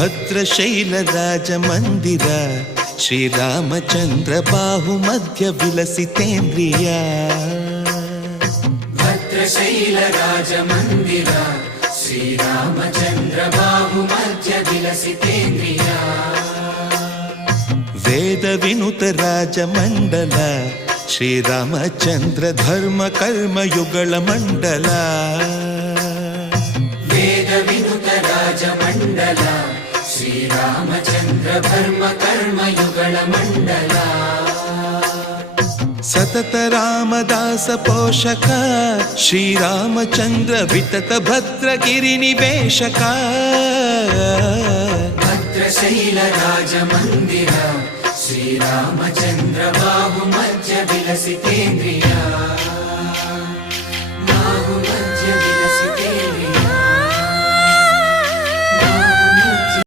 ಭದ್ರಶೈಲ ರಾಜ ಮಂದಿರ ಶ್ರೀರಾಮಚಂದ್ರ ಬಾಹು ಮಧ್ಯ ವಿಲಸಿತೇಂದ್ರಿಯ ಭದ್ರಶೈಲ ರಾಜ ಮಂದಿರ ಶ್ರೀರಾಮಚಂದ್ರ ಬಾಹು ಮಧ್ಯ ವಿಲಸಿತೇಂದ್ರಿಯ ವೇದ ವಿನುತ ರಾಜ ಮಂಡಲ ಶ್ರೀರಾಮಚಂದ್ರ ಧರ್ಮ ಕರ್ಮಯುಗಳ ಮಂಡಲ ವೇದ ವಿನುತ ರಾಜ ಮಂಡಲ ಶ್ರೀರಾಮಚಂದ್ರ ಧರ್ಮ ಕರ್ಮಯುಗಳ ಮಂಡಲ ಸತತ ರಾಮದಾಸ ಪೋಷಕ ಶ್ರೀರಾಮಚಂದ್ರ ವಿತತ ಭದ್ರಗಿರಿ ನಿವೇಶಕ ಭದ್ರಶೈಲ ರಾಜ ಮಂದಿರ ಶ್ರೀರಾಮಚಂದ್ರ ಬಾಹು ಮಧ್ಯ ವಿಲಸಿತೇಂದ್ರಿಯ